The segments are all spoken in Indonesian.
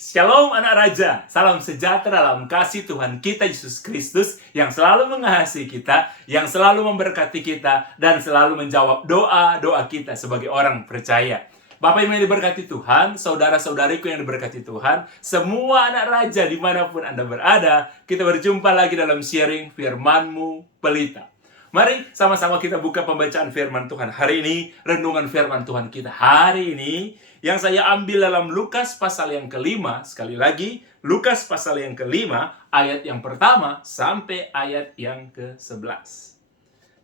Shalom anak raja, salam sejahtera dalam kasih Tuhan kita Yesus Kristus yang selalu mengasihi kita, yang selalu memberkati kita, dan selalu menjawab doa-doa kita sebagai orang percaya. Bapak Ibu yang diberkati Tuhan, saudara-saudariku yang diberkati Tuhan, semua anak raja dimanapun Anda berada, kita berjumpa lagi dalam sharing firman-Mu Pelita. Mari sama-sama kita buka pembacaan firman Tuhan hari ini, renungan firman Tuhan kita hari ini, yang saya ambil dalam Lukas pasal yang kelima. Sekali lagi, Lukas pasal yang kelima, ayat yang pertama sampai ayat yang ke-11.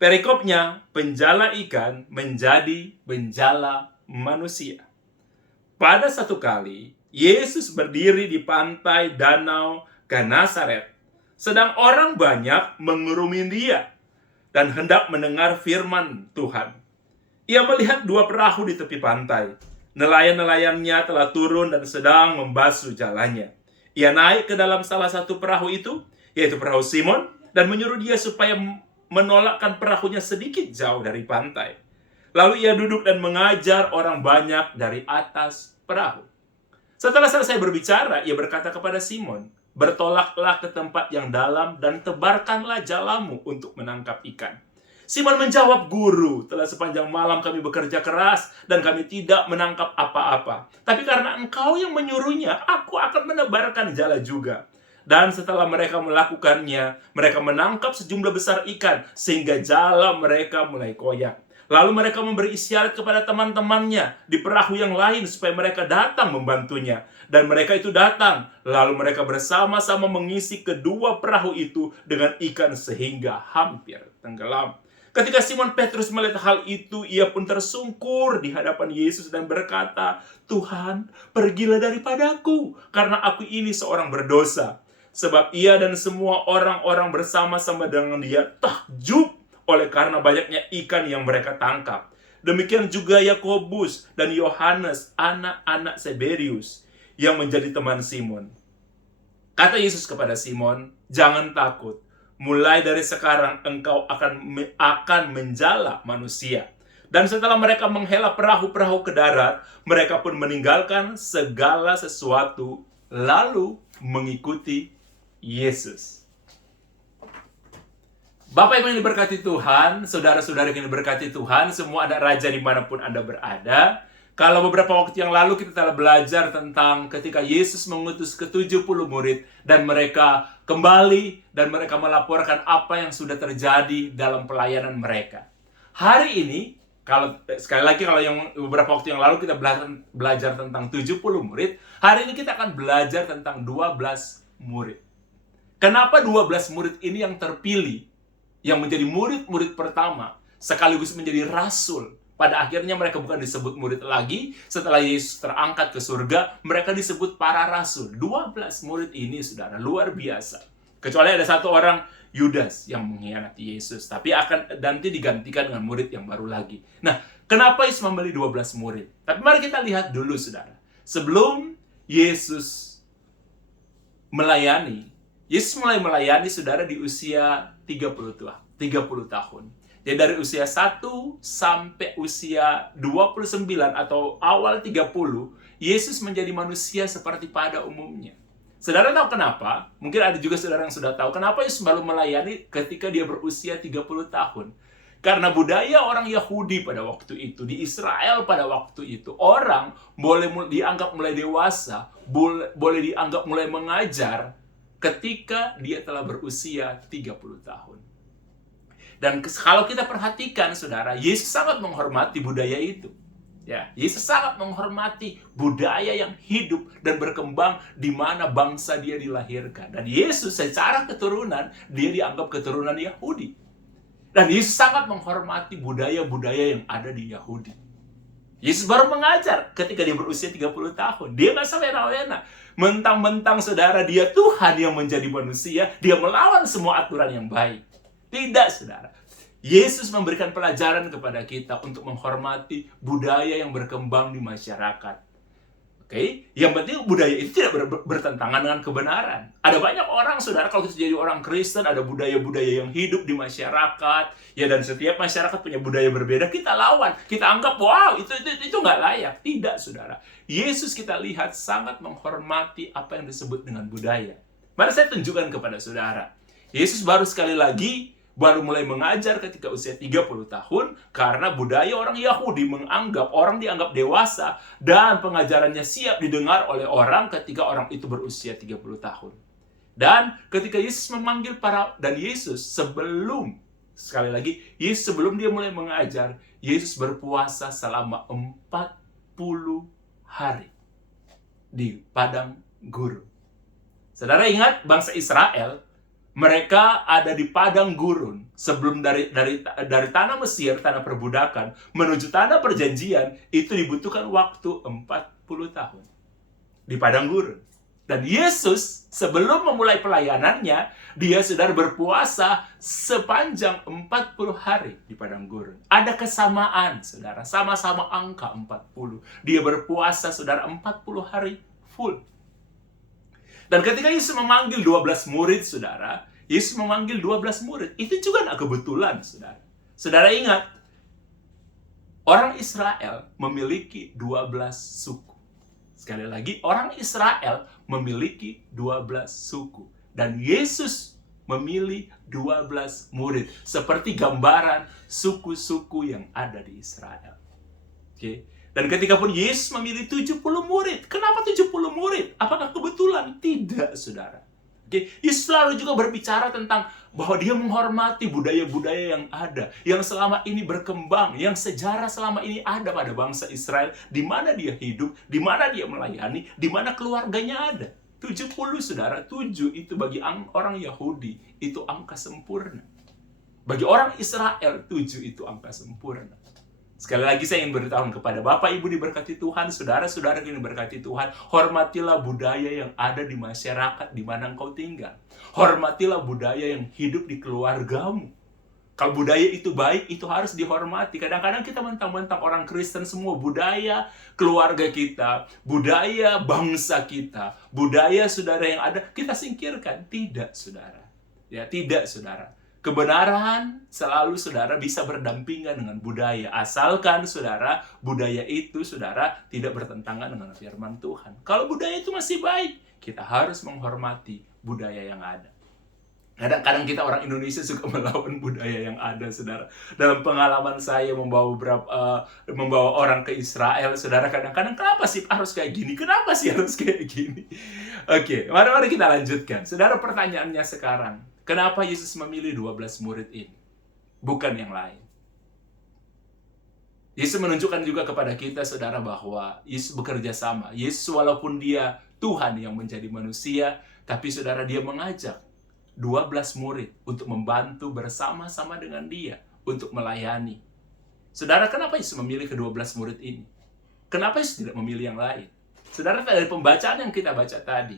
Perikopnya, penjala ikan menjadi penjala manusia. Pada satu kali, Yesus berdiri di pantai danau Genesaret, sedang orang banyak mengerumuni dia dan hendak mendengar firman Tuhan. Ia melihat dua perahu di tepi pantai. Nelayan-nelayannya telah turun dan sedang membasuh jalannya. Ia naik ke dalam salah satu perahu itu, yaitu perahu Simon, dan menyuruh dia supaya menolakkan perahunya sedikit jauh dari pantai. Lalu ia duduk dan mengajar orang banyak dari atas perahu. Setelah selesai berbicara, ia berkata kepada Simon, "Bertolaklah ke tempat yang dalam dan tebarkanlah jalamu untuk menangkap ikan." Simon menjawab, "Guru, telah sepanjang malam kami bekerja keras dan kami tidak menangkap apa-apa. Tapi karena Engkau yang menyuruhnya, aku akan menebarkan jala juga." Dan setelah mereka melakukannya, mereka menangkap sejumlah besar ikan sehingga jala mereka mulai koyak. Lalu mereka memberi isyarat kepada teman-temannya di perahu yang lain supaya mereka datang membantunya. Dan mereka itu datang. Lalu mereka bersama-sama mengisi kedua perahu itu dengan ikan sehingga hampir tenggelam. Ketika Simon Petrus melihat hal itu, ia pun tersungkur di hadapan Yesus dan berkata, "Tuhan, pergilah daripadaku, karena aku ini seorang berdosa." Sebab ia dan semua orang-orang bersama-sama dengan dia takjub oleh karena banyaknya ikan yang mereka tangkap. Demikian juga Yakobus dan Yohanes, anak-anak Zebedius, yang menjadi teman Simon. Kata Yesus kepada Simon, "Jangan takut. Mulai dari sekarang engkau akan menjala manusia." Dan setelah mereka menghela perahu-perahu ke darat, mereka pun meninggalkan segala sesuatu lalu mengikuti Yesus. Bapak Ibu yang diberkati Tuhan, saudara-saudara yang diberkati Tuhan, semua anak raja dimanapun Anda berada. Kalau beberapa waktu yang lalu kita telah belajar tentang ketika Yesus mengutus ke-70 murid dan mereka kembali dan mereka melaporkan apa yang sudah terjadi dalam pelayanan mereka. Hari ini, sekali lagi kalau yang beberapa waktu yang lalu kita belajar tentang 70 murid, hari ini kita akan belajar tentang 12 murid. Kenapa 12 murid ini yang terpilih, yang menjadi murid-murid pertama, sekaligus menjadi rasul? Pada akhirnya mereka bukan disebut murid lagi. Setelah Yesus terangkat ke surga, mereka disebut para rasul. 12 murid ini, saudara, luar biasa. Kecuali ada satu orang, Yudas, yang mengkhianati Yesus. Tapi akan nanti digantikan dengan murid yang baru lagi. Nah, kenapa Yesus membeli 12 murid? Tapi mari kita lihat dulu, saudara. Sebelum Yesus melayani, Yesus mulai melayani, saudara, di usia 30 tahun. Jadi dari usia 1 sampai usia 29 atau awal 30, Yesus menjadi manusia seperti pada umumnya. Saudara tahu kenapa? Mungkin ada juga saudara yang sudah tahu kenapa Yesus baru melayani ketika dia berusia 30 tahun. Karena budaya orang Yahudi pada waktu itu, di Israel pada waktu itu, orang boleh dianggap mulai dewasa, boleh dianggap mulai mengajar ketika dia telah berusia 30 tahun. Dan kalau kita perhatikan, saudara, Yesus sangat menghormati budaya itu. Ya, Yesus sangat menghormati budaya yang hidup dan berkembang di mana bangsa dia dilahirkan. Dan Yesus secara keturunan, dia dianggap keturunan Yahudi. Dan Yesus sangat menghormati budaya-budaya yang ada di Yahudi. Yesus baru mengajar ketika dia berusia 30 tahun. Dia nggak semena-mena. Mentang-mentang, saudara, dia Tuhan yang menjadi manusia, dia melawan semua aturan yang baik. Tidak, saudara. Yesus memberikan pelajaran kepada kita untuk menghormati budaya yang berkembang di masyarakat. Oke, yang penting budaya itu tidak bertentangan dengan kebenaran. Ada banyak orang, saudara, kalau kita jadi orang Kristen, ada budaya-budaya yang hidup di masyarakat, ya, dan setiap masyarakat punya budaya berbeda, kita lawan, kita anggap, wow, itu nggak layak. Tidak, saudara. Yesus kita lihat sangat menghormati apa yang disebut dengan budaya. Mari saya tunjukkan kepada saudara. Yesus baru sekali lagi baru mulai mengajar ketika usia 30 tahun karena budaya orang Yahudi orang dianggap dewasa dan pengajarannya siap didengar oleh orang ketika orang itu berusia 30 tahun. Dan ketika Yesus memanggil Yesus sebelum dia mulai mengajar, Yesus berpuasa selama 40 hari di padang gurun. Saudara ingat bangsa Israel, mereka ada di padang gurun sebelum dari tanah Mesir, tanah perbudakan, menuju tanah perjanjian, itu dibutuhkan waktu 40 tahun. Di padang gurun. Dan Yesus sebelum memulai pelayanannya, dia sudah berpuasa sepanjang 40 hari di padang gurun. Ada kesamaan, saudara. Sama-sama angka 40. Dia berpuasa, saudara, 40 hari full. Dan ketika Yesus memanggil 12 murid, saudara, Yesus memanggil 12 murid. Itu juga nggak kebetulan, saudara. Saudara ingat, orang Israel memiliki 12 suku. Sekali lagi, orang Israel memiliki 12 suku. Dan Yesus memilih 12 murid. Seperti gambaran suku-suku yang ada di Israel. Oke. Dan ketika pun Yesus memilih 70 murid. Kenapa 70 murid? Apakah kebetulan? Tidak, saudara. Oke. Yesus selalu juga berbicara tentang bahwa dia menghormati budaya-budaya yang ada. Yang selama ini berkembang. Yang sejarah selama ini ada pada bangsa Israel. Di mana dia hidup, di mana dia melayani, di mana keluarganya ada. 70, saudara. 7 itu bagi orang Yahudi, itu angka sempurna. Bagi orang Israel, 7 itu angka sempurna. Sekali lagi saya ingin beritahu kepada Bapak Ibu diberkati Tuhan, saudara-saudara yang diberkati Tuhan, hormatilah budaya yang ada di masyarakat di mana engkau tinggal. Hormatilah budaya yang hidup di keluargamu. Kalau budaya itu baik, itu harus dihormati. Kadang-kadang kita mentang-mentang orang Kristen semua, budaya keluarga kita, budaya bangsa kita, budaya saudara yang ada, kita singkirkan. Tidak, saudara. Ya, tidak, saudara. Kebenaran selalu, saudara, bisa berdampingan dengan budaya. Asalkan, saudara, budaya itu, saudara, tidak bertentangan dengan firman Tuhan. Kalau budaya itu masih baik, kita harus menghormati budaya yang ada. Kadang-kadang kita orang Indonesia suka melawan budaya yang ada, saudara. Dalam pengalaman saya membawa orang ke Israel, saudara, kadang-kadang kenapa sih harus kayak gini? Kenapa sih harus kayak gini? Oke, mari kita lanjutkan. Saudara, pertanyaannya sekarang, kenapa Yesus memilih 12 murid ini? Bukan yang lain. Yesus menunjukkan juga kepada kita, saudara, bahwa Yesus bekerja sama. Yesus walaupun dia Tuhan yang menjadi manusia, tapi saudara, dia mengajak 12 murid untuk membantu bersama-sama dengan dia untuk melayani. Saudara, kenapa Yesus memilih ke-12 murid ini? Kenapa Yesus tidak memilih yang lain? Saudara, dari pembacaan yang kita baca tadi,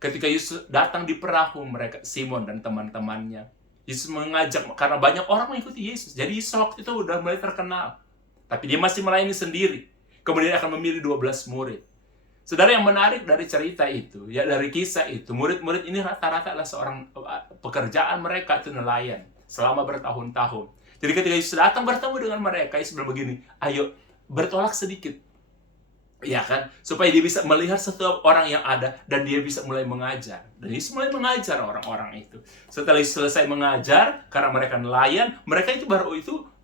ketika Yesus datang di perahu mereka, Simon dan teman-temannya, Yesus mengajak, karena banyak orang mengikuti Yesus. Jadi Yesus waktu itu udah mulai terkenal. Tapi dia masih melayani sendiri. Kemudian akan memilih 12 murid. Saudara, yang menarik dari cerita itu, ya dari kisah itu, murid-murid ini rata-rata adalah pekerjaan mereka itu nelayan selama bertahun-tahun. Jadi ketika Yesus datang bertemu dengan mereka, Yesus bilang begini, ayo bertolak sedikit. Ya kan? Supaya dia bisa melihat setiap orang yang ada dan dia bisa mulai mengajar. Dan Yesus mulai mengajar orang-orang itu. Setelah Yesus selesai mengajar, karena mereka nelayan, mereka itu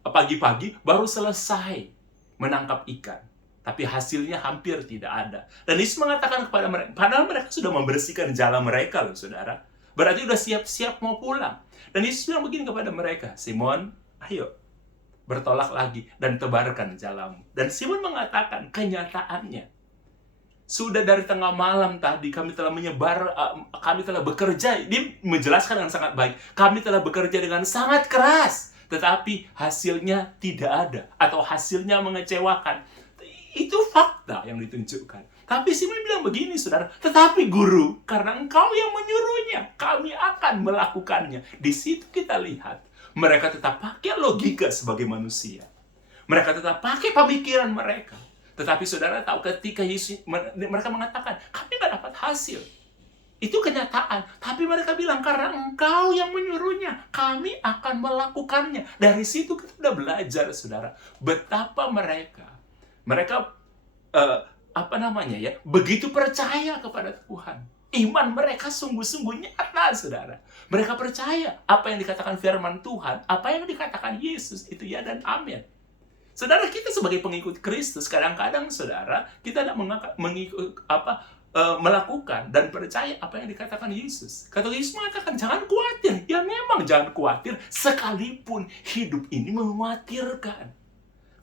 pagi-pagi baru selesai menangkap ikan. Tapi hasilnya hampir tidak ada. Dan Yesus mengatakan kepada mereka, padahal mereka sudah membersihkan jala mereka loh, saudara. Berarti sudah siap-siap mau pulang. Dan Yesus bilang begini kepada mereka, Simon, ayo, bertolak lagi dan tebarkan jalamu. Dan Simon mengatakan, kenyataannya, sudah dari tengah malam tadi kami telah kami telah bekerja. Dia menjelaskan dengan sangat baik. Kami telah bekerja dengan sangat keras. Tetapi hasilnya tidak ada. Atau hasilnya mengecewakan. Itu fakta yang ditunjukkan. Tapi Simon bilang begini, saudara. Tetapi guru, karena engkau yang menyuruhnya, kami akan melakukannya. Di situ kita lihat, mereka tetap pakai logika sebagai manusia. Mereka tetap pakai pemikiran mereka. Tetapi saudara tahu ketika Yesus, mereka mengatakan, kami nggak dapat hasil. Itu kenyataan. Tapi mereka bilang, karena engkau yang menyuruhnya, kami akan melakukannya. Dari situ kita sudah belajar, saudara, betapa mereka begitu percaya kepada Tuhan. Iman mereka sungguh-sungguh nyata, saudara. Mereka percaya apa yang dikatakan firman Tuhan, apa yang dikatakan Yesus, itu ya dan amin. Saudara, kita sebagai pengikut Kristus, kadang-kadang saudara, kita tidak melakukan dan percaya apa yang dikatakan Yesus. Kata Yesus mengatakan, jangan khawatir. Ya memang jangan khawatir, sekalipun hidup ini mengkhawatirkan.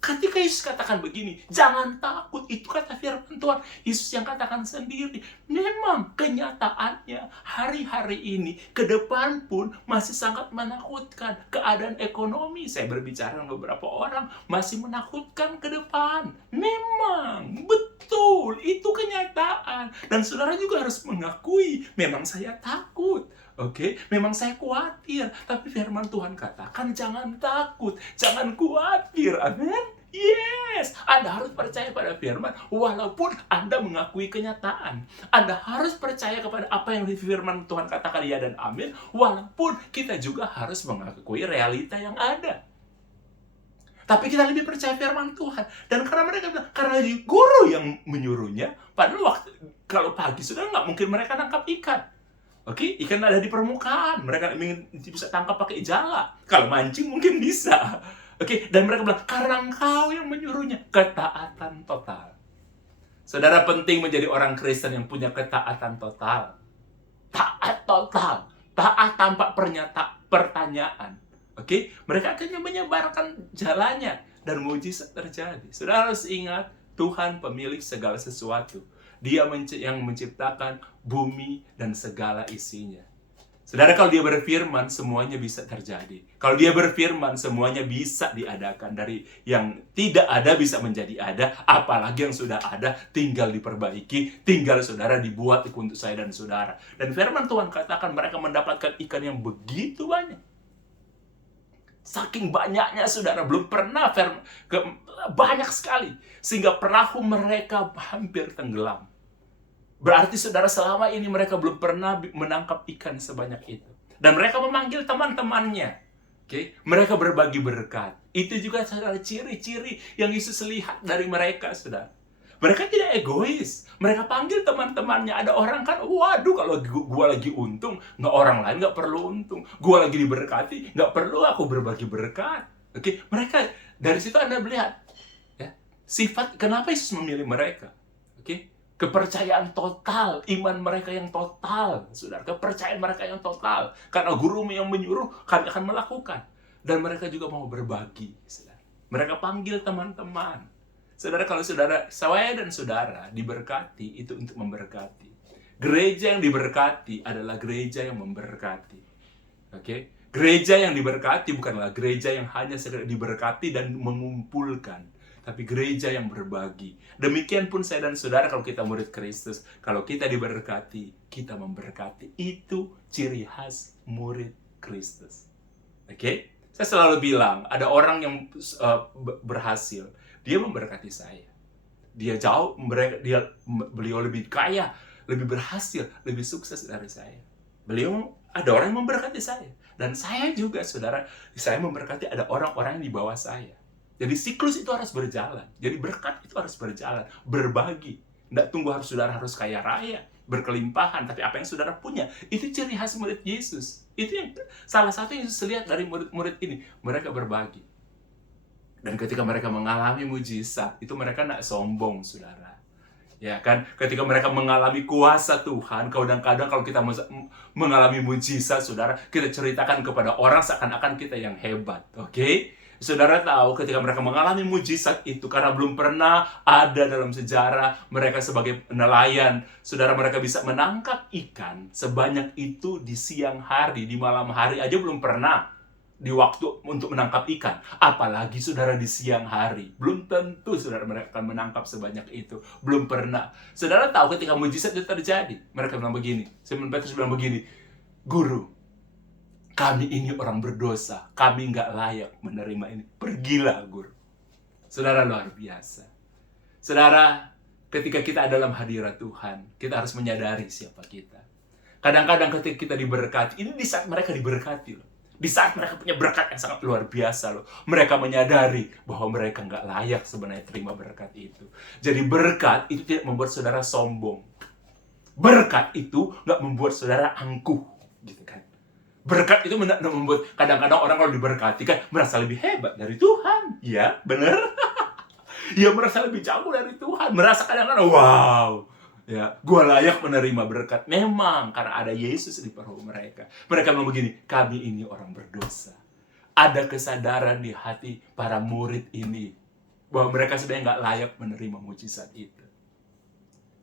Ketika Yesus katakan begini, jangan takut, itu kata firman Tuhan. Yesus yang katakan sendiri. Memang kenyataannya hari-hari ini, ke depan pun masih sangat menakutkan. Keadaan ekonomi, saya berbicara dengan beberapa orang, masih menakutkan ke depan. Memang, betul, itu kenyataan. Dan saudara juga harus mengakui, memang saya takut. Oke, memang saya khawatir, tapi firman Tuhan katakan jangan takut, jangan khawatir. Amin. Yes, Anda harus percaya pada firman walaupun Anda mengakui kenyataan. Anda harus percaya kepada apa yang di firman Tuhan katakan ya dan amin, walaupun kita juga harus mengakui realita yang ada. Tapi kita lebih percaya firman Tuhan. Dan karena mereka bilang, karena guru yang menyuruhnya, padahal kalau pagi sudah nggak mungkin mereka nangkap ikan. Oke, ikan ada di permukaan. Mereka ingin bisa tangkap pakai jala. Kalau mancing mungkin bisa. Oke, dan mereka bilang, karena engkau yang menyuruhnya. Ketaatan total. Saudara, penting menjadi orang Kristen yang punya ketaatan total. Taat total. Taat tanpa pertanyaan. Oke, mereka akhirnya menyebarkan jalannya. Dan mujizat terjadi. Saudara harus ingat, Tuhan pemilik segala sesuatu. Dia yang menciptakan bumi dan segala isinya. Saudara, kalau dia berfirman, semuanya bisa terjadi. Kalau dia berfirman, semuanya bisa diadakan. Dari yang tidak ada bisa menjadi ada, apalagi yang sudah ada tinggal diperbaiki, tinggal saudara dibuat untuk saya dan saudara. Dan firman Tuhan katakan mereka mendapatkan ikan yang begitu banyak. Saking banyaknya, saudara, belum pernah banyak sekali. Sehingga perahu mereka hampir tenggelam. Berarti saudara, selama ini mereka belum pernah menangkap ikan sebanyak itu. Dan mereka memanggil teman-temannya. Oke, mereka berbagi berkat. Itu juga saudara ciri-ciri yang Yesus lihat dari mereka, saudara. Mereka tidak egois. Mereka panggil teman-temannya. Ada orang kan, waduh, kalau gua lagi untung, orang lain nggak perlu untung. Gua lagi diberkati, nggak perlu aku berbagi berkat. Oke, mereka dari situ Anda melihat ya, sifat kenapa Yesus memilih mereka. Oke. Kepercayaan total, iman mereka yang total, saudara. Kepercayaan mereka yang total. Karena guru yang menyuruh, kami akan melakukan. Dan mereka juga mau berbagi, saudara. Mereka panggil teman-teman. Saudara, kalau saya dan saudara diberkati, itu untuk memberkati. Gereja yang diberkati adalah gereja yang memberkati. Oke? Gereja yang diberkati bukanlah gereja yang hanya sekedar diberkati dan mengumpulkan. Tapi gereja yang berbagi. Demikian pun saya dan saudara, kalau kita murid Kristus, kalau kita diberkati, kita memberkati. Itu ciri khas murid Kristus. Oke? Saya selalu bilang, ada orang yang berhasil, dia memberkati saya. Beliau lebih kaya, lebih berhasil, lebih sukses dari saya. Ada orang yang memberkati saya. Dan saya juga, saudara, saya memberkati ada orang-orang yang di bawah saya. Jadi siklus itu harus berjalan. Jadi berkat itu harus berjalan. Berbagi. Tidak tunggu saudara harus kaya raya, berkelimpahan. Tapi apa yang saudara punya, itu ciri khas murid Yesus. Itu yang salah satu yang Yesus lihat dari murid-murid ini. Mereka berbagi. Dan ketika mereka mengalami mujizat, itu mereka tidak sombong, saudara. Ya kan? Ketika mereka mengalami kuasa Tuhan, kadang-kadang kalau kita mengalami mujizat, saudara, kita ceritakan kepada orang seakan-akan kita yang hebat. Oke? Saudara tahu ketika mereka mengalami mujizat itu karena belum pernah ada dalam sejarah mereka sebagai nelayan. Saudara, mereka bisa menangkap ikan sebanyak itu di siang hari, di malam hari aja belum pernah di waktu untuk menangkap ikan. Apalagi saudara di siang hari. Belum tentu saudara mereka akan menangkap sebanyak itu. Belum pernah. Saudara tahu ketika mujizat itu terjadi. Mereka bilang begini. Simon Petrus bilang begini. Guru, kami ini orang berdosa. Kami nggak layak menerima ini. Pergilah, guru. Saudara, luar biasa. Saudara, ketika kita dalam hadirat Tuhan, kita harus menyadari siapa kita. Kadang-kadang ketika kita diberkati, ini di saat mereka diberkati loh. Di saat mereka punya berkat yang sangat luar biasa loh. Mereka menyadari bahwa mereka nggak layak sebenarnya terima berkat itu. Jadi berkat itu tidak membuat saudara sombong. Berkat itu nggak membuat saudara angkuh, gitu kan. Berkat itu membuat kadang-kadang orang kalau diberkati kan merasa lebih hebat dari Tuhan. Ya, benar. Ya, merasa lebih jago dari Tuhan. Merasa kadang-kadang, wow, ya, gua layak menerima berkat. Memang karena ada Yesus di perut mereka. Mereka bilang begini, kami ini orang berdosa. Ada kesadaran di hati para murid ini bahwa mereka sebenarnya nggak layak menerima mujizat itu.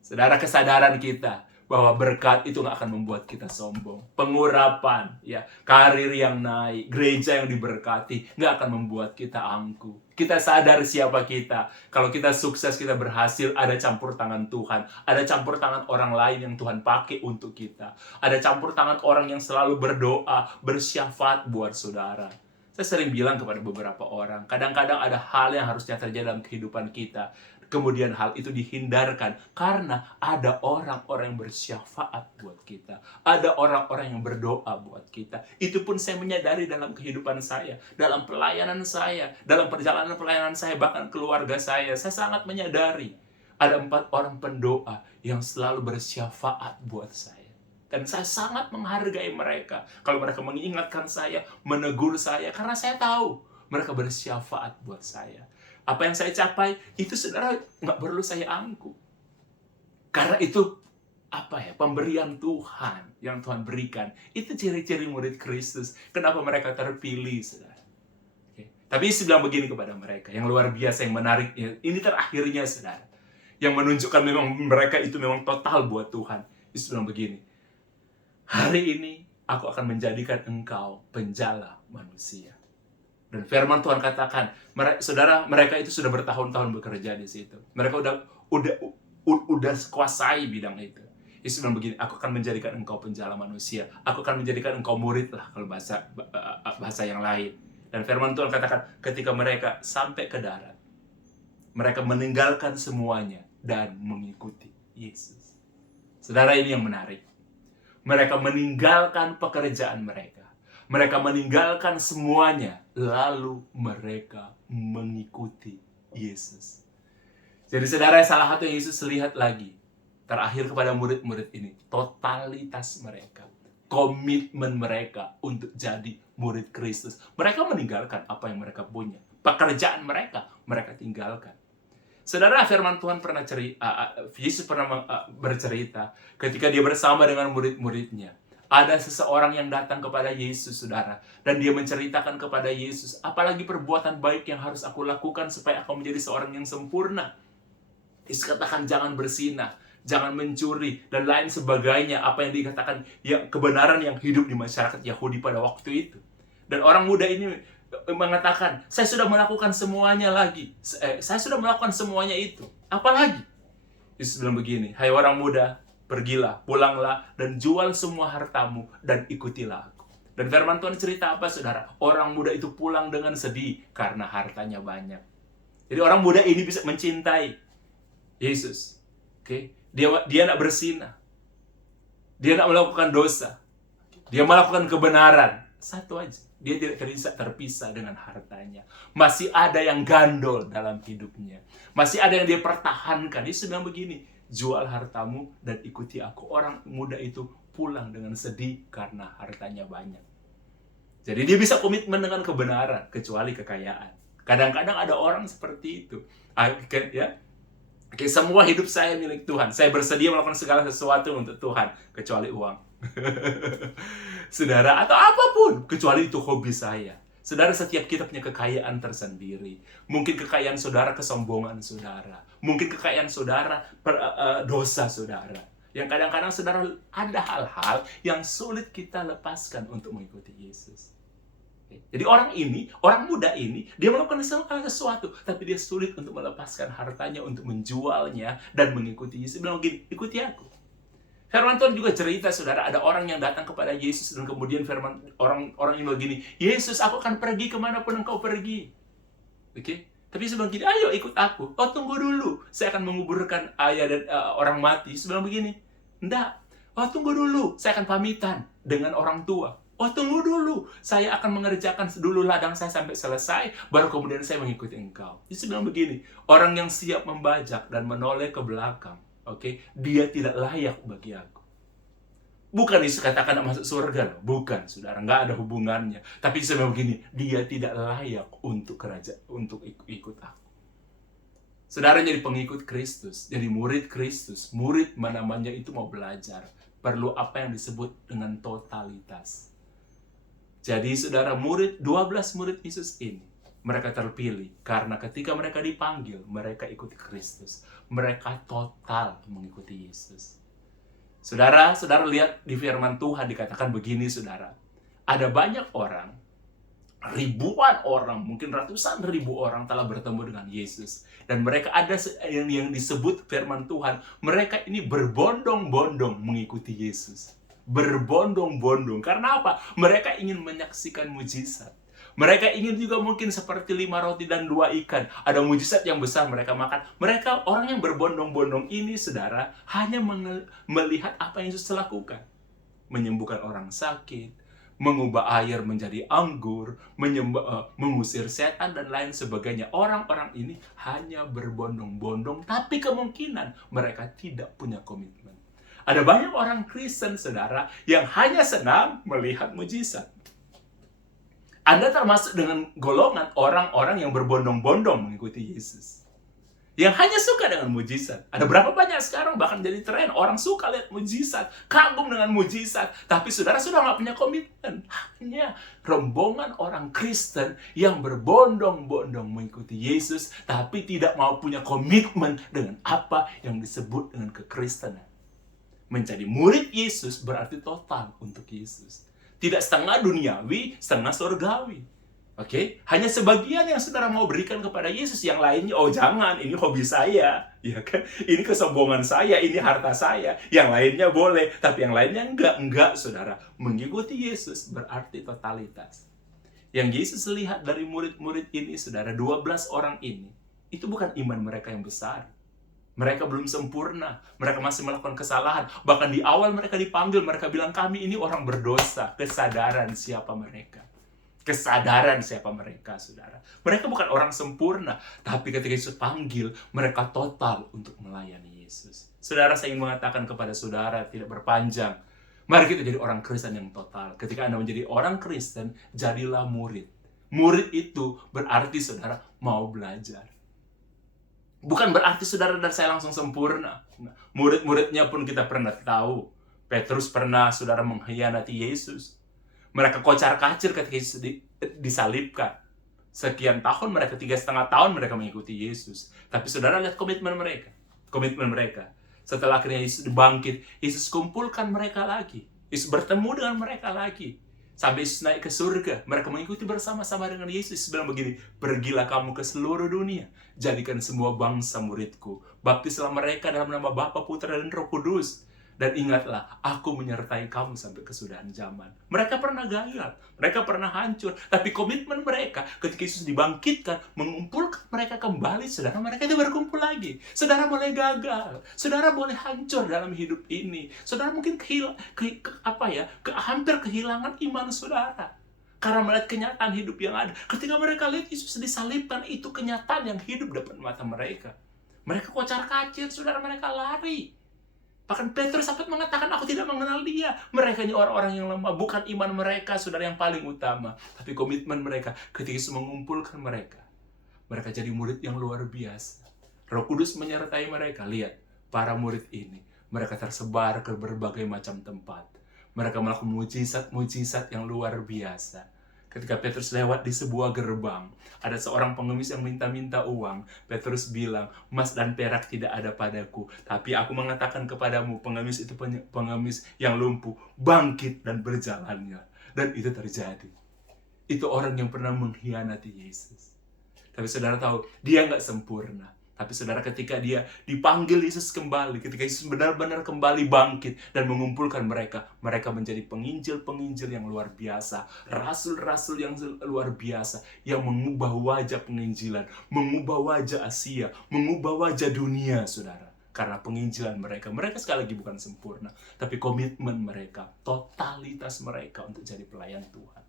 Saudara, kesadaran kita bahwa berkat itu nggak akan membuat kita sombong. Pengurapan, ya, karir yang naik, gereja yang diberkati, nggak akan membuat kita angkuh. Kita sadar siapa kita. Kalau kita sukses, kita berhasil, ada campur tangan Tuhan. Ada campur tangan orang lain yang Tuhan pakai untuk kita. Ada campur tangan orang yang selalu berdoa, bersyafaat buat saudara. Saya sering bilang kepada beberapa orang, kadang-kadang ada hal yang harusnya terjadi dalam kehidupan kita. Kemudian hal itu dihindarkan karena ada orang-orang yang bersyafaat buat kita. Ada orang-orang yang berdoa buat kita. Itu pun saya menyadari dalam kehidupan saya, dalam pelayanan saya, dalam perjalanan pelayanan saya, bahkan keluarga saya. Saya sangat menyadari ada 4 orang pendoa yang selalu bersyafaat buat saya. Dan saya sangat menghargai mereka. Kalau mereka mengingatkan saya, menegur saya, karena saya tahu mereka bersyafaat buat saya. Apa yang saya capai, itu saudara nggak perlu saya angkuh. Karena itu, pemberian Tuhan yang Tuhan berikan. Itu ciri-ciri murid Kristus. Kenapa mereka terpilih, saudara. Oke. Tapi Yesus bilang begini kepada mereka, yang luar biasa, yang menarik. Ini terakhirnya, saudara. Yang menunjukkan memang mereka itu memang total buat Tuhan. Yesus bilang begini, hari ini aku akan menjadikan engkau penjala manusia. Dan firman Tuhan katakan, saudara, mereka itu sudah bertahun-tahun bekerja di situ. Mereka udah kuasai bidang itu. Yesus bilang begini, aku akan menjadikan engkau penjala manusia. Aku akan menjadikan engkau murid lah, kalau bahasa yang lain. Dan firman Tuhan katakan, ketika mereka sampai ke darat, mereka meninggalkan semuanya dan mengikuti Yesus. Saudara, ini yang menarik. Mereka meninggalkan pekerjaan mereka. Mereka meninggalkan semuanya, lalu mereka mengikuti Yesus. Jadi saudara, salah satu yang Yesus lihat lagi, terakhir kepada murid-murid ini, totalitas mereka, komitmen mereka untuk jadi murid Kristus. Mereka meninggalkan apa yang mereka punya. Pekerjaan mereka tinggalkan. Saudara, firman Tuhan pernah Yesus pernah bercerita ketika dia bersama dengan murid-muridnya. Ada seseorang yang datang kepada Yesus, saudara. Dan dia menceritakan kepada Yesus, apalagi perbuatan baik yang harus aku lakukan supaya aku menjadi seorang yang sempurna. Yesus katakan, jangan berzinah, jangan mencuri, dan lain sebagainya. Apa yang dikatakan, ya, kebenaran yang hidup di masyarakat Yahudi pada waktu itu. Dan orang muda ini mengatakan, saya sudah melakukan semuanya lagi. Saya sudah melakukan semuanya itu. Apalagi? Yesus bilang begini, hai orang muda, pergilah, pulanglah, dan jual semua hartamu, dan ikutilah aku. Dan firman Tuhan cerita apa, saudara? Orang muda itu pulang dengan sedih, karena hartanya banyak. Jadi orang muda ini bisa mencintai Yesus. Oke? Dia tidak berzinah. Dia tidak melakukan dosa. Dia melakukan kebenaran. Satu aja. Dia tidak bisa terpisah dengan hartanya. Masih ada yang gandol dalam hidupnya. Masih ada yang dia pertahankan. Dia sedang begini, jual hartamu dan ikuti aku. Orang muda itu pulang dengan sedih karena hartanya banyak. Jadi dia bisa komitmen dengan kebenaran, kecuali kekayaan. Kadang-kadang ada orang seperti itu. Semua hidup saya milik Tuhan. Saya bersedia melakukan segala sesuatu untuk Tuhan, kecuali uang. Saudara, atau apapun, kecuali itu hobi saya. Saudara, setiap kita punya kekayaan tersendiri. Mungkin kekayaan saudara, kesombongan saudara. Mungkin kekayaan saudara, dosa saudara. Yang kadang-kadang saudara, ada hal-hal yang sulit kita lepaskan untuk mengikuti Yesus. Jadi orang muda ini, dia melakukan segala sesuatu, tapi dia sulit untuk melepaskan hartanya, untuk menjualnya, dan mengikuti Yesus. Bilang gini, ikuti aku. Firman Tuhan juga cerita, saudara, ada orang yang datang kepada Yesus, dan kemudian orang ini begini, Yesus, aku akan pergi kemanapun engkau pergi. Oke? Tapi Yesus bilang gini, ayo ikut aku. Oh tunggu dulu, saya akan menguburkan ayah dan orang mati. Yesus bilang begini, enggak. Oh tunggu dulu, saya akan pamitan dengan orang tua. Oh tunggu dulu, saya akan mengerjakan dulu ladang saya sampai selesai, baru kemudian saya mengikuti engkau. Yesus bilang begini, orang yang siap membajak dan menoleh ke belakang, oke, dia tidak layak bagi aku. Bukan Yesus katakan masuk surga loh. Bukan, saudara. Nggak ada hubungannya. Tapi Yesus bilang begini, dia tidak layak untuk kerajaan, untuk ikut aku. Saudara jadi pengikut Kristus, jadi murid Kristus. Murid namanya itu mau belajar. Perlu apa yang disebut dengan totalitas. Jadi saudara, 12 murid Yesus ini, mereka terpilih. Karena ketika mereka dipanggil, mereka ikuti Kristus. Mereka total mengikuti Yesus. Saudara lihat di firman Tuhan dikatakan begini, saudara. Ada banyak orang, ribuan orang, mungkin ratusan ribu orang telah bertemu dengan Yesus. Dan mereka ada yang disebut firman Tuhan, mereka ini berbondong-bondong mengikuti Yesus. Berbondong-bondong. Karena apa? Mereka ingin menyaksikan mujizat. Mereka ingin juga mungkin seperti 5 roti dan 2 ikan. Ada mujizat yang besar mereka makan. Mereka, orang yang berbondong-bondong ini, saudara, hanya melihat apa yang Yesus lakukan. Menyembuhkan orang sakit, mengubah air menjadi anggur, mengusir setan, dan lain sebagainya. Orang-orang ini hanya berbondong-bondong, tapi kemungkinan mereka tidak punya komitmen. Ada banyak orang Kristen, saudara, yang hanya senang melihat mujizat. Anda termasuk dengan golongan orang-orang yang berbondong-bondong mengikuti Yesus. Yang hanya suka dengan mujizat. Ada berapa banyak sekarang bahkan jadi tren. Orang suka lihat mujizat, kagum dengan mujizat. Tapi saudara sudah nggak punya komitmen. Hanya rombongan orang Kristen yang berbondong-bondong mengikuti Yesus, tapi tidak mau punya komitmen dengan apa yang disebut dengan kekristenan. Menjadi murid Yesus berarti total untuk Yesus. Tidak setengah duniawi, setengah surgawi. Oke? Hanya sebagian yang saudara mau berikan kepada Yesus. Yang lainnya, oh jangan, ini hobi saya. Ya kan? Ini kesombongan saya, ini harta saya. Yang lainnya boleh, tapi yang lainnya enggak. Enggak, saudara. Mengikuti Yesus berarti totalitas. Yang Yesus lihat dari murid-murid ini, saudara, 12 orang ini, itu bukan iman mereka yang besar. Mereka belum sempurna. Mereka masih melakukan kesalahan. Bahkan di awal mereka dipanggil, mereka bilang, kami ini orang berdosa. Kesadaran siapa mereka. Kesadaran siapa mereka, saudara. Mereka bukan orang sempurna. Tapi ketika Yesus panggil, mereka total untuk melayani Yesus. Saudara, saya ingin mengatakan kepada saudara, tidak berpanjang. Mari kita jadi orang Kristen yang total. Ketika Anda menjadi orang Kristen, jadilah murid. Murid itu berarti saudara mau belajar. Bukan berarti saudara dan saya langsung sempurna. Murid-muridnya pun kita pernah tahu. Petrus pernah saudara mengkhianati Yesus. Mereka kocar-kacir ketika Yesus disalibkan. Sekian tahun mereka, 3,5 tahun mereka mengikuti Yesus. Tapi saudara lihat komitmen mereka. Komitmen mereka. Setelah akhirnya Yesus bangkit, Yesus kumpulkan mereka lagi. Yesus bertemu dengan mereka lagi. Sampai Yesus naik ke surga, mereka mengikuti bersama-sama dengan Yesus. Yesus bilang begini, pergilah kamu ke seluruh dunia, jadikan semua bangsa muridku. Baptislah mereka dalam nama Bapa, Putra, dan Roh Kudus. Dan ingatlah, aku menyertai kamu sampai kesudahan zaman. Mereka pernah gagal, mereka pernah hancur. Tapi komitmen mereka ketika Yesus dibangkitkan, mengumpulkan mereka kembali, saudara, mereka itu berkumpul lagi. Saudara boleh gagal, saudara boleh hancur dalam hidup ini. Saudara mungkin hampir kehilangan iman saudara. Karena melihat kenyataan hidup yang ada. Ketika mereka lihat Yesus disalibkan, itu kenyataan yang hidup depan mata mereka. Mereka kocar-kacir, saudara, mereka lari. Bahkan Petrus sempat mengatakan, aku tidak mengenal dia. Mereka ini orang-orang yang lemah. Bukan iman mereka, saudara, yang paling utama. Tapi komitmen mereka ketika Yesus mengumpulkan mereka. Mereka jadi murid yang luar biasa. Roh Kudus menyertai mereka. Lihat, para murid ini. Mereka tersebar ke berbagai macam tempat. Mereka melakukan mujizat-mujizat yang luar biasa. Ketika Petrus lewat di sebuah gerbang, ada seorang pengemis yang minta-minta uang. Petrus bilang, emas dan perak tidak ada padaku, tapi aku mengatakan kepadamu, pengemis itu pengemis yang lumpuh, bangkit dan berjalannya. Dan itu terjadi. Itu orang yang pernah mengkhianati Yesus. Tapi saudara tahu, dia nggak sempurna. Tapi saudara, ketika dia dipanggil Yesus kembali, ketika Yesus benar-benar kembali bangkit dan mengumpulkan mereka, mereka menjadi penginjil-penginjil yang luar biasa, rasul-rasul yang luar biasa, yang mengubah wajah penginjilan, mengubah wajah Asia, mengubah wajah dunia, saudara. Karena penginjilan mereka, mereka sekali lagi bukan sempurna, tapi komitmen mereka, totalitas mereka untuk jadi pelayan Tuhan.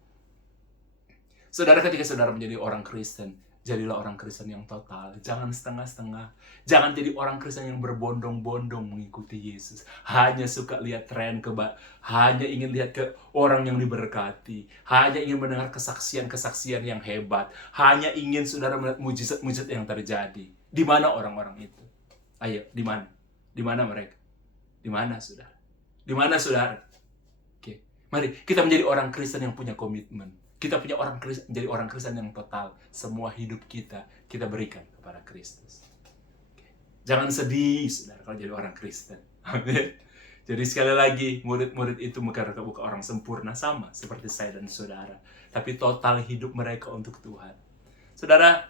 Saudara, ketika saudara menjadi orang Kristen, jadilah orang Kristen yang total. Jangan setengah-setengah. Jangan jadi orang Kristen yang berbondong-bondong mengikuti Yesus. Hanya suka lihat tren, hanya ingin lihat ke orang yang diberkati. Hanya ingin mendengar kesaksian-kesaksian yang hebat. Hanya ingin saudara melihat mujizat-mujizat yang terjadi. Di mana orang-orang itu? Ayo, di mana? Di mana mereka? Di mana, saudara? Di mana, saudara? Oke. Mari kita menjadi orang Kristen yang punya komitmen. Kita punya menjadi orang Kristen yang total. Semua hidup kita berikan kepada Kristus. Jangan sedih, saudara, kalau jadi orang Kristen. Amin. Jadi sekali lagi, murid-murid itu bukan orang sempurna, sama seperti saya dan saudara. Tapi total hidup mereka untuk Tuhan. Saudara,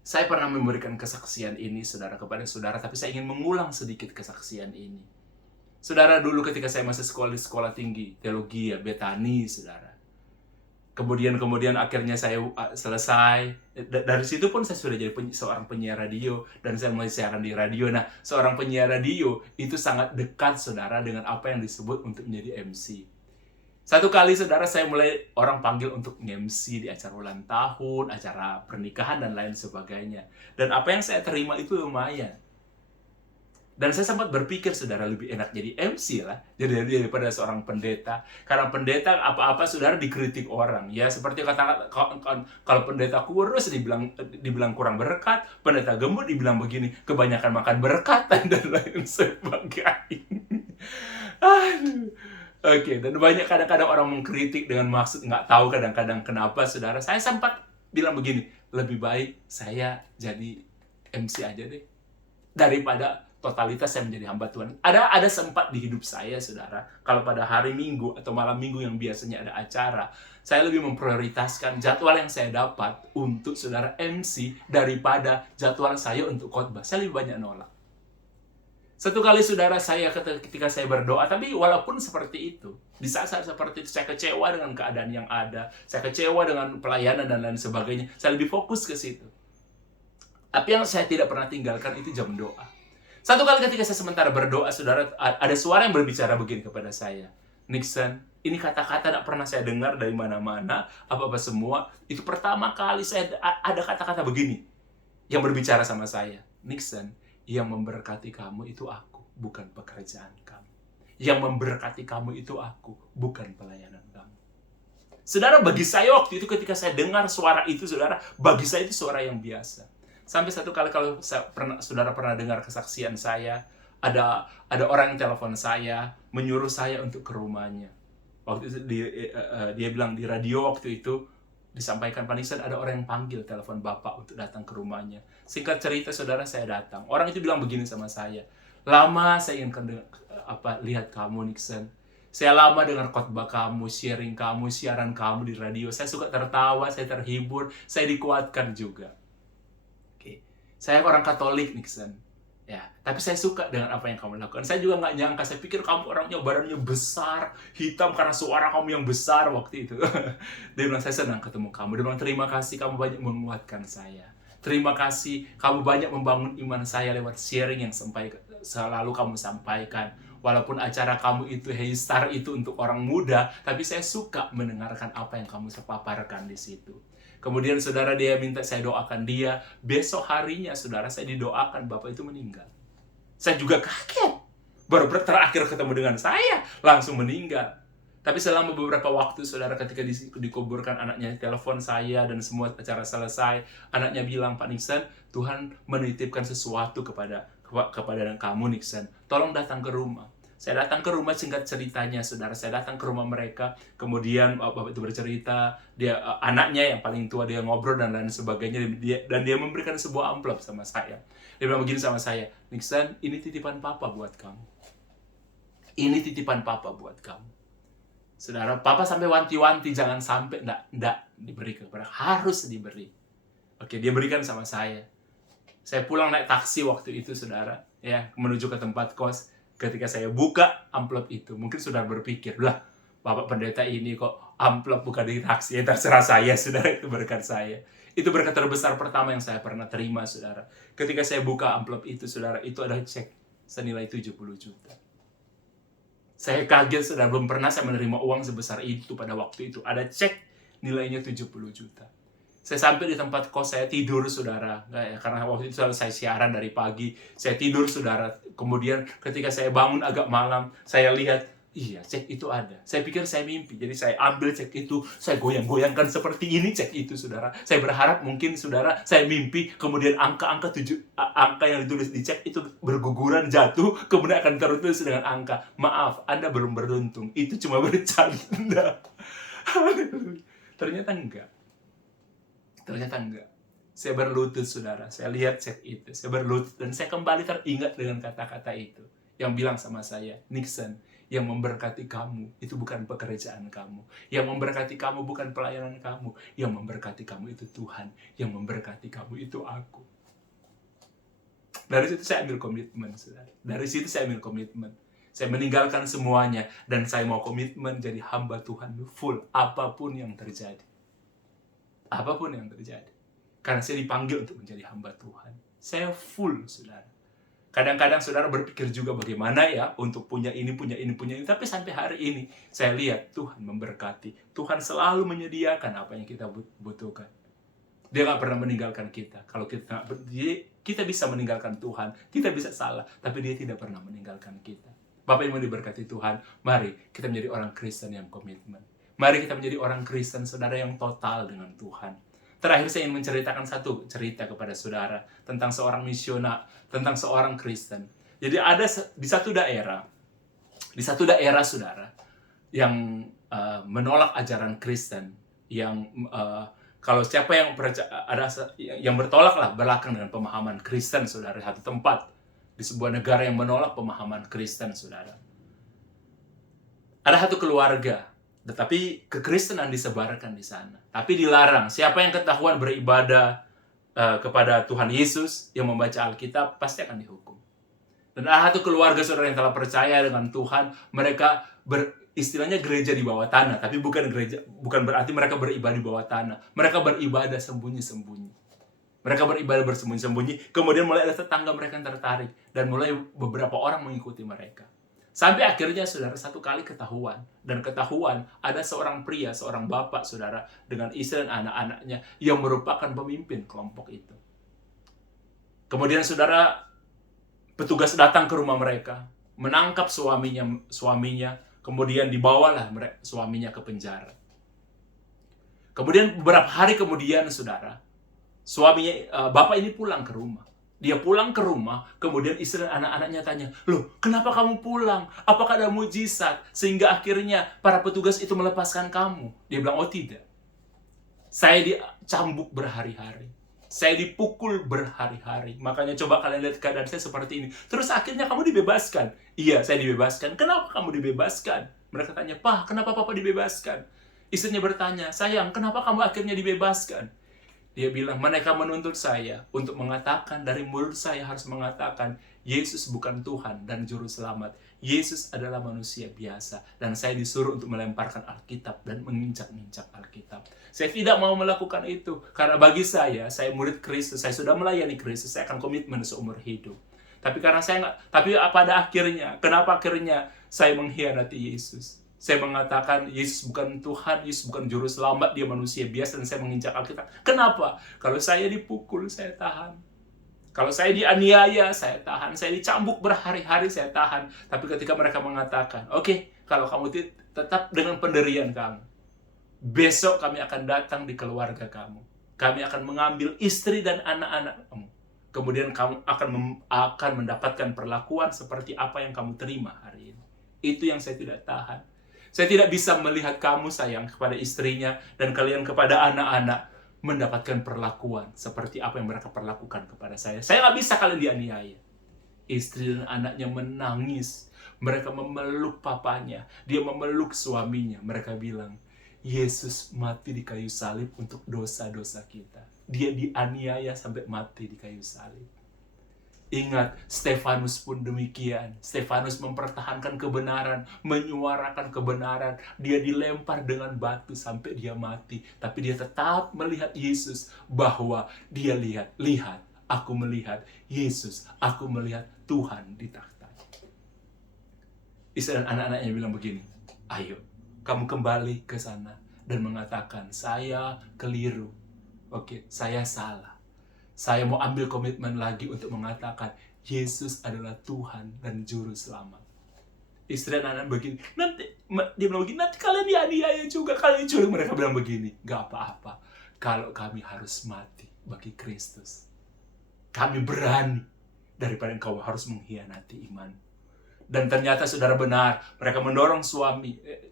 saya pernah memberikan kesaksian ini, saudara, kepada saudara, tapi saya ingin mengulang sedikit kesaksian ini. Saudara, dulu ketika saya masih sekolah di sekolah tinggi, teologi ya, Betani, saudara. Kemudian akhirnya saya selesai. Dari situ pun saya sudah jadi seorang penyiar radio. Dan saya mulai siaran di radio. Nah, seorang penyiar radio itu sangat dekat, saudara, dengan apa yang disebut untuk menjadi MC. Satu kali, saudara, saya mulai orang panggil untuk MC di acara ulang tahun, acara pernikahan, dan lain sebagainya. Dan apa yang saya terima itu lumayan. Dan saya sempat berpikir, saudara, lebih enak jadi MC lah, jadi daripada seorang pendeta. Karena pendeta apa-apa, saudara, dikritik orang. Ya, seperti kata kalau pendeta kurus dibilang kurang berkat, pendeta gemuk dibilang begini, kebanyakan makan berkat, dan lain sebagainya. Oke, dan banyak kadang-kadang orang mengkritik dengan maksud nggak tahu kadang-kadang kenapa, saudara. Saya sempat bilang begini, lebih baik saya jadi MC aja deh, daripada totalitas saya menjadi hamba Tuhan. Ada sempat di hidup saya, saudara, kalau pada hari Minggu atau malam Minggu yang biasanya ada acara, saya lebih memprioritaskan jadwal yang saya dapat untuk saudara MC daripada jadwal saya untuk khotbah. Saya lebih banyak nolak. Satu kali, saudara, saya ketika saya berdoa, tapi walaupun seperti itu, di saat-saat seperti itu, saya kecewa dengan keadaan yang ada, saya kecewa dengan pelayanan dan lain sebagainya, saya lebih fokus ke situ. Tapi yang saya tidak pernah tinggalkan itu jam doa. Satu kali ketika saya sementara berdoa, saudara, ada suara yang berbicara begini kepada saya. Nixon, ini kata-kata tidak pernah saya dengar dari mana-mana, apa-apa semua. Itu pertama kali saya ada kata-kata begini yang berbicara sama saya. Nixon, yang memberkati kamu itu aku, bukan pekerjaan kamu. Yang memberkati kamu itu aku, bukan pelayanan kamu. Saudara, bagi saya waktu itu ketika saya dengar suara itu, saudara, bagi saya itu suara yang biasa. Sampai satu kali, kalau saudara pernah dengar kesaksian saya, ada orang yang telepon saya, menyuruh saya untuk ke rumahnya. Waktu itu dia bilang di radio waktu itu, disampaikan, Pak Nixon, ada orang yang panggil telepon Bapak untuk datang ke rumahnya. Singkat cerita, saudara, saya datang. Orang itu bilang begini sama saya, lama saya ingin lihat kamu, Nixon. Saya lama dengar khotbah kamu, sharing kamu, siaran kamu di radio. Saya suka tertawa, saya terhibur, saya dikuatkan juga. Saya orang Katolik, Nixon. Ya, tapi saya suka dengan apa yang kamu lakukan. Saya juga nggak nyangka. Saya pikir kamu orangnya badannya besar, hitam karena suara kamu yang besar waktu itu. Dia bilang, saya senang ketemu kamu. Dia bilang, terima kasih kamu banyak menguatkan saya. Terima kasih kamu banyak membangun iman saya lewat sharing yang selalu kamu sampaikan. Walaupun acara kamu itu Hey Star itu untuk orang muda, tapi saya suka mendengarkan apa yang kamu paparkan di situ. Kemudian saudara, dia minta saya doakan dia. Besok harinya, saudara, saya didoakan Bapak itu meninggal. Saya juga kaget. Baru terakhir ketemu dengan saya, langsung meninggal. Tapi selama beberapa waktu, saudara, ketika dikuburkan anaknya, telepon saya dan semua acara selesai, anaknya bilang, Pak Nixon, Tuhan menitipkan sesuatu kepada kamu, Nixon. Tolong datang ke rumah. Saya datang ke rumah, singkat ceritanya, saudara, saya datang ke rumah mereka, kemudian Bapak itu bercerita, anaknya yang paling tua, dia ngobrol dan lain sebagainya, dan dia memberikan sebuah amplop sama saya. Dia bilang begini sama saya, Nixon, ini titipan Papa buat kamu. Ini titipan Papa buat kamu. Saudara, Papa sampai wanti-wanti, jangan sampai enggak diberi kepada, harus diberi. Oke, dia berikan sama saya. Saya pulang naik taksi waktu itu, saudara, ya, menuju ke tempat kos. Ketika saya buka amplop itu, mungkin saudara berpikir, lah, Bapak pendeta ini kok amplop bukan di taksi. Ya, terserah saya, saudara, itu berkat saya. Itu berkat terbesar pertama yang saya pernah terima, saudara. Ketika saya buka amplop itu, saudara, itu ada cek senilai 70 juta. Saya kaget, saudara, belum pernah saya menerima uang sebesar itu pada waktu itu. Ada cek nilainya 70 juta. Saya sampai di tempat kos, saya tidur, saudara. Karena waktu itu saya siaran dari pagi. Saya tidur, saudara. Kemudian ketika saya bangun agak malam, saya lihat, iya, cek itu ada. Saya pikir saya mimpi. Jadi saya ambil cek itu, saya goyang-goyangkan seperti ini cek itu, saudara. Saya berharap mungkin, saudara, saya mimpi, kemudian angka yang ditulis di cek itu berguguran jatuh, kemudian akan tertulis dengan angka. Maaf, Anda belum beruntung. Itu cuma bercanda. Ternyata enggak. Saya berlutut, saudara. Saya lihat cek itu. Saya berlutut. Dan saya kembali teringat dengan kata-kata itu. Yang bilang sama saya, Nixon, yang memberkati kamu, itu bukan pekerjaan kamu. Yang memberkati kamu bukan pelayanan kamu. Yang memberkati kamu itu Tuhan. Yang memberkati kamu itu aku. Dari situ saya ambil komitmen, saudara. Saya meninggalkan semuanya. Dan saya mau komitmen jadi hamba Tuhan full. Apapun yang terjadi. Karena saya dipanggil untuk menjadi hamba Tuhan. Saya full, saudara. Kadang-kadang saudara berpikir juga bagaimana ya untuk punya ini. Tapi sampai hari ini saya lihat Tuhan memberkati. Tuhan selalu menyediakan apa yang kita butuhkan. Dia gak pernah meninggalkan kita. Kalau kita bisa meninggalkan Tuhan, kita bisa salah, tapi Dia tidak pernah meninggalkan kita. Bapak yang mau diberkati Tuhan, mari kita menjadi orang Kristen yang komitmen. Mari kita menjadi orang Kristen, saudara, yang total dengan Tuhan. Terakhir saya ingin menceritakan satu cerita kepada saudara tentang seorang misioner, tentang seorang Kristen. Jadi ada di satu daerah, saudara, yang menolak ajaran Kristen, yang kalau siapa yang ada yang bertolak lah belakang dengan pemahaman Kristen, saudara, satu tempat di sebuah negara yang menolak pemahaman Kristen, saudara. Ada satu keluarga, tetapi kekristenan disebarkan di sana. Tapi dilarang. Siapa yang ketahuan beribadah kepada Tuhan Yesus, yang membaca Alkitab, pasti akan dihukum. Dan ada satu keluarga, saudara, yang telah percaya dengan Tuhan. Mereka istilahnya gereja di bawah tanah. Tapi bukan berarti mereka beribadah di bawah tanah. Mereka beribadah sembunyi-sembunyi. Kemudian mulai ada tetangga mereka yang tertarik. Dan mulai beberapa orang mengikuti mereka. Sampai akhirnya, saudara, satu kali ketahuan ada seorang pria, seorang bapak, saudara, dengan istri dan anak-anaknya yang merupakan pemimpin kelompok itu. Kemudian, saudara, petugas datang ke rumah mereka, menangkap suaminya, kemudian dibawalah suaminya ke penjara. Kemudian beberapa hari kemudian, saudara, bapak ini pulang ke rumah. Dia pulang ke rumah, kemudian istri dan anak-anaknya tanya, "Loh, kenapa kamu pulang? Apakah ada mujizat sehingga akhirnya para petugas itu melepaskan kamu?" Dia bilang, "Oh tidak. Saya dicambuk berhari-hari. Saya dipukul berhari-hari. Makanya coba kalian lihat keadaan saya seperti ini. Terus akhirnya kamu dibebaskan." "Iya, saya dibebaskan." "Kenapa kamu dibebaskan?" Mereka tanya, "Pak, kenapa Papa dibebaskan?" Istrinya bertanya, "Sayang, kenapa kamu akhirnya dibebaskan?" Dia bilang, "Mereka menuntut saya untuk mengatakan, dari mulut saya harus mengatakan, Yesus bukan Tuhan dan Juru Selamat. Yesus adalah manusia biasa. Dan saya disuruh untuk melemparkan Alkitab dan menginjak-injak Alkitab. Saya tidak mau melakukan itu. Karena bagi saya murid Kristus, saya sudah melayani Kristus, saya akan komitmen seumur hidup. Tapi pada akhirnya, kenapa akhirnya saya mengkhianati Yesus? Saya mengatakan Yesus bukan Tuhan, Yesus bukan Juru Selamat, Dia manusia biasa, dan saya menginjak Alkitab. Kenapa? Kalau saya dipukul, saya tahan. Kalau saya dianiaya, saya tahan. Saya dicambuk berhari-hari, saya tahan. Tapi ketika mereka mengatakan, "Oke, kalau kamu tetap dengan penderian kamu, besok kami akan datang di keluarga kamu. Kami akan mengambil istri dan anak-anak kamu. Kemudian kamu akan mendapatkan perlakuan seperti apa yang kamu terima hari ini." Itu yang saya tidak tahan. Saya tidak bisa melihat kamu, sayang, kepada istrinya dan kalian kepada anak-anak mendapatkan perlakuan seperti apa yang mereka perlakukan kepada saya. Saya nggak bisa kalian dianiaya. Istri dan anaknya menangis. Mereka memeluk papanya. Dia memeluk suaminya. Mereka bilang, "Yesus mati di kayu salib untuk dosa-dosa kita. Dia dianiaya sampai mati di kayu salib." Ingat, Stefanus pun demikian. Stefanus mempertahankan kebenaran, menyuarakan kebenaran. Dia dilempar dengan batu sampai dia mati. Tapi dia tetap melihat Yesus, bahwa dia lihat, aku melihat Yesus, aku melihat Tuhan di takhta. Istri dan anak-anaknya bilang begini, ayo, kamu kembali ke sana dan mengatakan, saya keliru. Oke, saya salah. Saya mau ambil komitmen lagi untuk mengatakan Yesus adalah Tuhan dan Juru Selamat. Istri dan anak begini, dia bilang begini, nanti kalian dianiaya juga, kalian diculik. Mereka bilang begini, gak apa-apa. Kalau kami harus mati bagi Kristus, kami berani daripada engkau harus mengkhianati iman. Dan ternyata saudara benar, mereka mendorong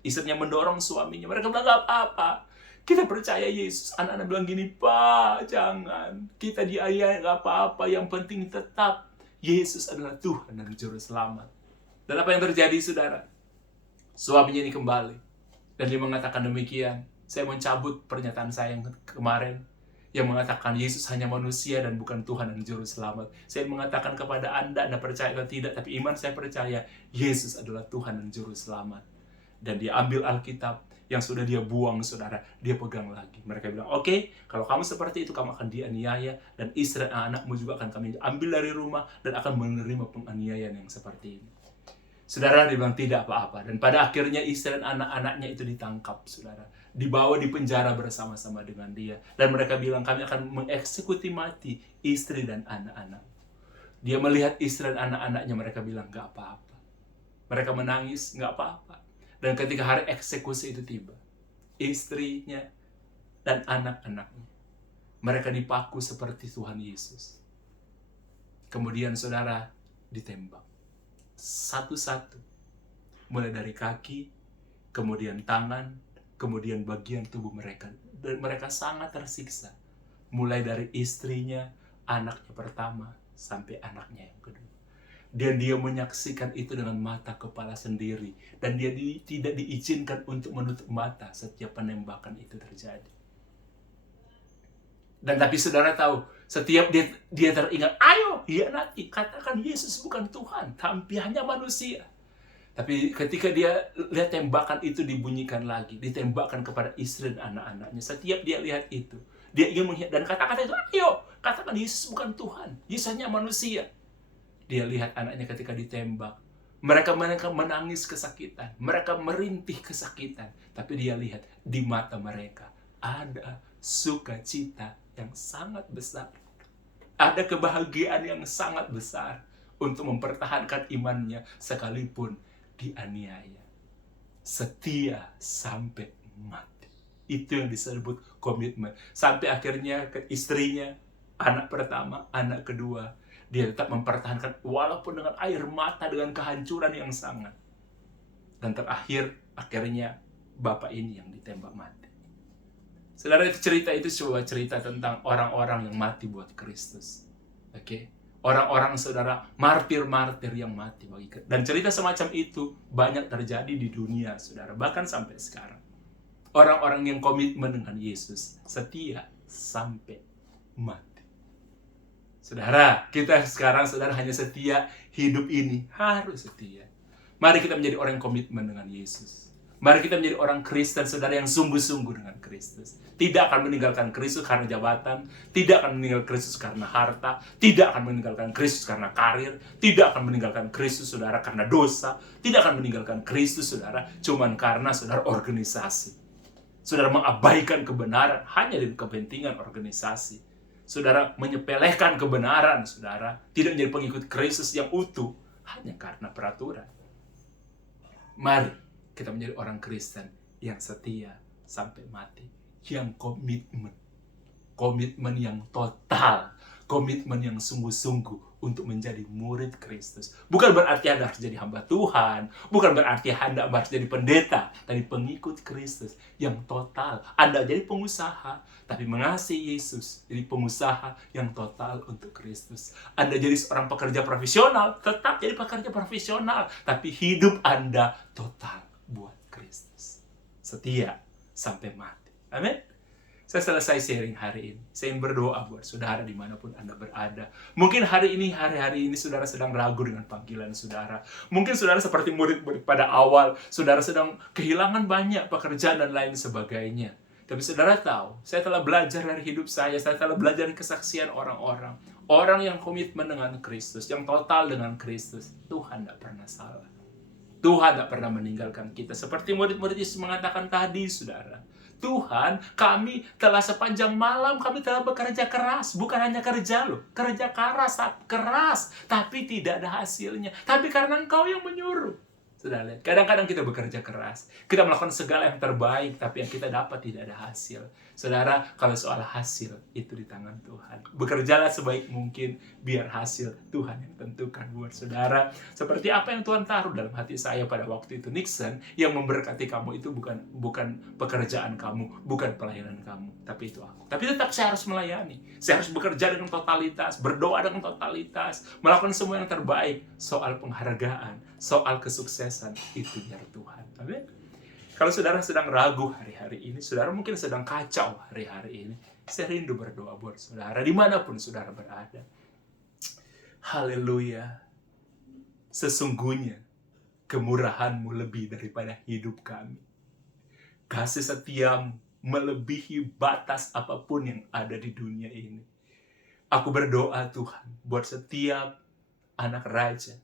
istrinya mendorong suaminya. Mereka bilang gak apa-apa. Kita percaya Yesus. Anak-anak bilang gini, Pak, jangan. Kita dianiaya gak apa-apa. Yang penting tetap Yesus adalah Tuhan dan Juru Selamat. Dan apa yang terjadi, saudara? Suaminya ini kembali. Dan dia mengatakan demikian. Saya mencabut pernyataan saya yang kemarin. Yang mengatakan Yesus hanya manusia dan bukan Tuhan dan Juru Selamat. Saya mengatakan kepada Anda percaya atau tidak. Tapi iman saya percaya Yesus adalah Tuhan dan Juru Selamat. Dan dia ambil Alkitab yang sudah dia buang, saudara, dia pegang lagi. Mereka bilang, oke, kalau kamu seperti itu, kamu akan dianiaya, dan istri dan anakmu juga akan kami ambil dari rumah, dan akan menerima penganiayaan yang seperti ini. Saudara, dia bilang tidak apa-apa. Dan pada akhirnya istri dan anak-anaknya itu ditangkap, saudara. Dibawa di penjara bersama-sama dengan dia. Dan mereka bilang, kami akan mengeksekusi mati istri dan anak-anak. Dia melihat istri dan anak-anaknya, mereka bilang, gak apa-apa. Mereka menangis, gak apa-apa. Dan ketika hari eksekusi itu tiba, istrinya dan anak-anaknya, mereka dipaku seperti Tuhan Yesus. Kemudian saudara ditembak. Satu-satu. Mulai dari kaki, kemudian tangan, kemudian bagian tubuh mereka. Dan mereka sangat tersiksa. Mulai dari istrinya, anaknya pertama, sampai anaknya yang kedua. Dan dia menyaksikan itu dengan mata kepala sendiri. Dan dia tidak diizinkan untuk menutup mata setiap penembakan itu terjadi. Dan tapi saudara tahu, setiap dia teringat, ayo, hianati, katakan Yesus bukan Tuhan, tapi hanya manusia. Tapi ketika dia lihat tembakan itu dibunyikan lagi, ditembakkan kepada istri dan anak-anaknya, setiap dia lihat itu, dia ingin dan kata-kata itu, ayo, katakan Yesus bukan Tuhan, Yesus hanya manusia. Dia lihat anaknya ketika ditembak. Mereka menangis kesakitan. Mereka merintih kesakitan. Tapi dia lihat di mata mereka ada sukacita yang sangat besar. Ada kebahagiaan yang sangat besar untuk mempertahankan imannya sekalipun dianiaya. Setia sampai mati. Itu yang disebut komitmen. Sampai akhirnya ke istrinya, anak pertama, anak kedua, dia tetap mempertahankan walaupun dengan air mata, dengan kehancuran yang sangat. Dan akhirnya bapak ini yang ditembak mati. Saudara, cerita itu coba cerita tentang orang-orang yang mati buat Kristus. Oke? Orang-orang saudara, martir-martir yang mati bagi Kristus. Dan cerita semacam itu banyak terjadi di dunia, saudara, bahkan sampai sekarang. Orang-orang yang komitmen dengan Yesus, setia sampai mati. Saudara, kita sekarang saudara hanya setia hidup ini. Harus setia. Mari kita menjadi orang yang komitmen dengan Yesus. Mari kita menjadi orang Kristen, saudara, yang sungguh-sungguh dengan Kristus. Tidak akan meninggalkan Kristus karena jabatan. Tidak akan meninggalkan Kristus karena harta. Tidak akan meninggalkan Kristus karena karir. Tidak akan meninggalkan Kristus, saudara, karena dosa. Tidak akan meninggalkan Kristus, saudara, cuman karena, saudara, organisasi. Saudara mengabaikan kebenaran hanya demi kepentingan organisasi. Saudara menyepelekan kebenaran, saudara tidak menjadi pengikut Kristus yang utuh hanya karena peraturan. Mari kita menjadi orang Kristen yang setia sampai mati, yang komitmen yang total, komitmen yang sungguh-sungguh untuk menjadi murid Kristus. Bukan berarti Anda harus jadi hamba Tuhan, bukan berarti Anda harus jadi pendeta, tapi pengikut Kristus yang total. Anda jadi pengusaha, tapi mengasihi Yesus, jadi pengusaha yang total untuk Kristus. Anda jadi seorang pekerja profesional, tetap jadi pekerja profesional, tapi hidup Anda total buat Kristus. Setia sampai mati. Amin. Saya selesai sharing hari ini. Saya ingin berdoa buat saudara dimanapun Anda berada. Mungkin hari ini saudara sedang ragu dengan panggilan saudara. Mungkin saudara seperti murid-murid pada awal, saudara sedang kehilangan banyak pekerjaan dan lain sebagainya. Tapi saudara tahu, saya telah belajar dari hidup saya telah belajar dari kesaksian orang-orang. Orang yang komitmen dengan Kristus, yang total dengan Kristus. Tuhan tidak pernah salah. Tuhan tidak pernah meninggalkan kita. Seperti murid-murid Yesus mengatakan tadi, saudara. Tuhan, kami telah sepanjang malam, kami telah bekerja keras. Bukan hanya kerja loh, kerja keras, tapi tidak ada hasilnya. Tapi karena Engkau yang menyuruh. Sudah lihat, kadang-kadang kita bekerja keras. Kita melakukan segala yang terbaik, tapi yang kita dapat tidak ada hasil. Saudara, kalau soal hasil, itu di tangan Tuhan. Bekerjalah sebaik mungkin, biar hasil Tuhan yang tentukan buat saudara. Seperti apa yang Tuhan taruh dalam hati saya pada waktu itu. Nixon, yang memberkati kamu itu bukan pekerjaan kamu, bukan pelayanan kamu, tapi itu aku. Tapi tetap saya harus melayani. Saya harus bekerja dengan totalitas, berdoa dengan totalitas, melakukan semua yang terbaik. Soal penghargaan, soal kesuksesan, itu biar Tuhan. Amin. Kalau saudara sedang ragu hari-hari ini, saudara mungkin sedang kacau hari-hari ini, saya rindu berdoa buat saudara, dimanapun saudara berada. Haleluya. Sesungguhnya, kemurahan-Mu lebih daripada hidup kami. Kasih setiamu melebihi batas apapun yang ada di dunia ini. Aku berdoa Tuhan, buat setiap anak raja,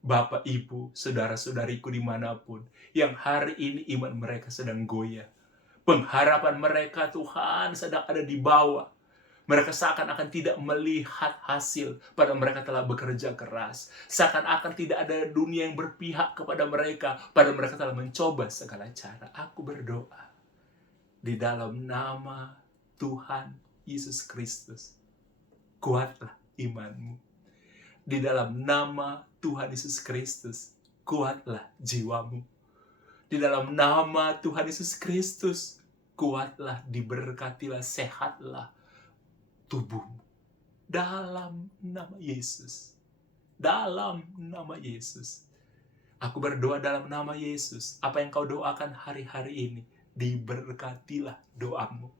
Bapak, Ibu, saudara-saudariku dimanapun, yang hari ini iman mereka sedang goyah. Pengharapan mereka, Tuhan, sedang ada di bawah. Mereka seakan-akan tidak melihat hasil, padahal mereka telah bekerja keras. Seakan-akan tidak ada dunia yang berpihak kepada mereka, padahal mereka telah mencoba segala cara. Aku berdoa, di dalam nama Tuhan Yesus Kristus, kuatlah imanmu. Di dalam nama Tuhan Yesus Kristus, kuatlah jiwamu. Di dalam nama Tuhan Yesus Kristus, kuatlah, diberkatilah, sehatlah tubuhmu. Dalam nama Yesus. Dalam nama Yesus. Aku berdoa dalam nama Yesus. Apa yang kau doakan hari-hari ini, diberkatilah doamu.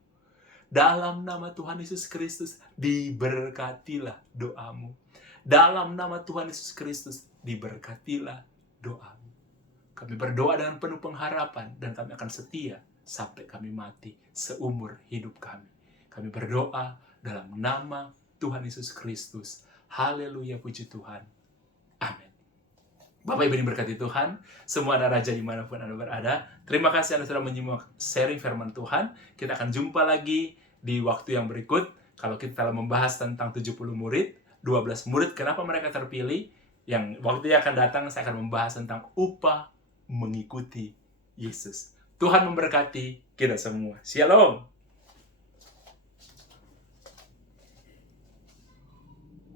Dalam nama Tuhan Yesus Kristus, diberkatilah doamu. Dalam nama Tuhan Yesus Kristus, diberkatilah doamu. Kami berdoa dengan penuh pengharapan, dan kami akan setia sampai kami mati seumur hidup kami. Kami berdoa dalam nama Tuhan Yesus Kristus. Haleluya, puji Tuhan. Amin. Bapak Ibu diberkati Tuhan, semua anak raja dimanapun Anda berada. Terima kasih Anda sudah menyimak sharing firman Tuhan. Kita akan jumpa lagi di waktu yang berikut. Kalau kita telah membahas tentang 70 murid, 12 murid, kenapa mereka terpilih? Yang waktu yang akan datang, saya akan membahas tentang upah mengikuti Yesus. Tuhan memberkati kita semua. Shalom.